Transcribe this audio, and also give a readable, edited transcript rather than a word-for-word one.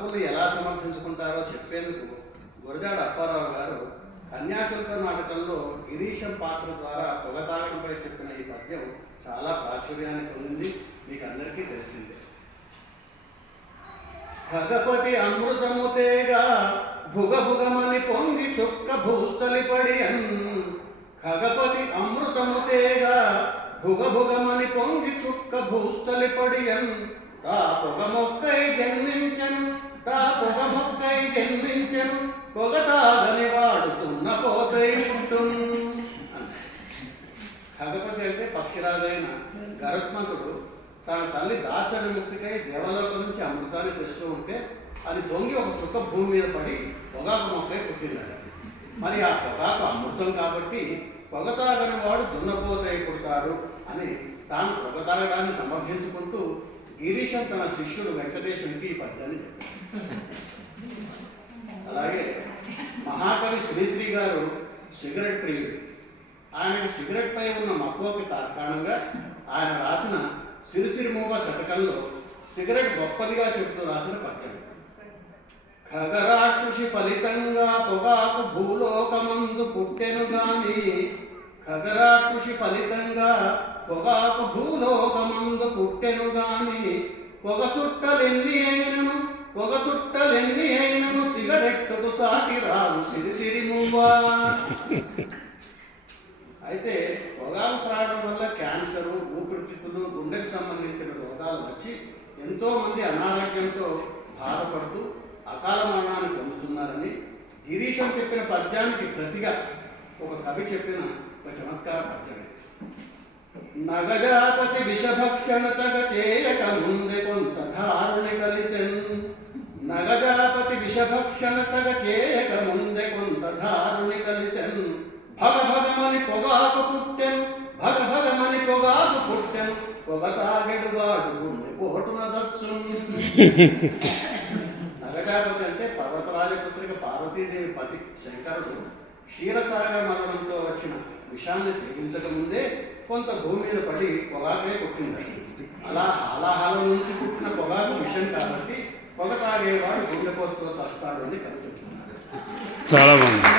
తప్పులు ఎలా సమర్థించుకుంటారో చెప్పేందుకు గురజాడ అప్పారావు గారు కన్యాశుల్క నాటకంలో గిరీశం పాత్ర ద్వారా పొగ తాగడంపై చెప్పిన ఈ పద్యం చాలా ప్రాచుర్యాన్ని పొందింది, మీకు అందరికీ తెలిసిందే. ఖగపతి అమృతము తేగా భుగభుగమని పొంగి చుక్క భూస్థలి పడియన్. ఖగపతి అమృతము తేగా భుగభుగమని పొంగి చుక్క భూస్థలి పడియన్. తా పొగ మొక్కై జన్మించను, తా పొగ మొక్కై జన్మించను, పొగ తాగని వాడుతున్న పోతై ఉంటుంది. ఖగపతి అంటే పక్షిరాజైన గరుత్మంతుడు తన తల్లి దాస విముక్తికై దేవలోకం నుంచి అమృతాన్ని తెస్తూ ఉంటే అది పొంగి ఒక చుక్క భూమి మీద పడి పొగాకు మొక్కై పుట్టిందట. మరి ఆ పొగాకు అమృతం కాబట్టి పొగ తాగని వాడు దున్నపోతై పుడతాడు అని తాను పొగ తాగడాన్ని సమర్థించుకుంటూ గిరీశం తన శిష్యుడు వెంకటేశునికి ఈ పద్యాన్ని చెప్పారు. అలాగే మహాకవి శ్రీశ్రీ గారు సిగరెట్ ప్రియుడు. ఆయనకి సిగరెట్ పై ఉన్న మక్కువకి కారణంగా ఆయన రాసిన సిరిసిరిమూవ శతకంలో సిగరెట్ గొప్పదిగా చెబుతూ రాసిన పద్యం. ఖగరా కృషి ఫలితంగా పొగాకు భూలోకమందు పుట్టెను గాని. ఖగరా కృషి ఫలితంగా పొగాకు భూలోకమందు పుట్టెను గాని. పొగ చుట్టలెన్ని అయినను, పొగ చుట్టలెన్ని అయినను, సిగరెట్టుకు సాటి రావు సిరిసిరిమూవా. అయితే పొగాకు త్రాగడం వల్ల క్యాన్సరు, ఊపిరితిత్తులు, గుండెకు సంబంధించిన రోగాలు వచ్చి ఎంతోమంది అనారోగ్యంతో బాధపడుతూ అకాల మరణాన్ని పొందుతున్నారని గిరీశం చెప్పిన పద్యానికి ప్రతిగా ఒక కవి చెప్పిన ఒక చమత్కార పద్యమే. నగజాపతి విషభక్షణ తగ చేయక ముందే కొంత ధారుని కలిసెన్. నగజాపతి విషభక్షణ తగ చేయక ముందే కొంత ధారుని కలిసెన్. భగ భగమని పొగాకు పుట్టెను, భగ భగమని పొగాకు పుట్టెను, పొగ తాగెడువాడు గుండె పోటున దచ్చు. నగజాపతి అంటే పర్వతరాజపుత్రిక పార్వతీదేవి పతి శంకరుడు క్షీరసాగర మరణంతో వచ్చిన విషాన్ని సేవించకముందే కొంత భూమి మీద పడి పొగాకే పుట్టింది. అలా హాలాహాలం నుంచి పుట్టిన పొగాకు విషం కాబట్టి పొగ తాగేవాడు గుండెపోటుతో చస్తాడు అని కవి చెప్తున్నాడు. చాలా బాగుంది.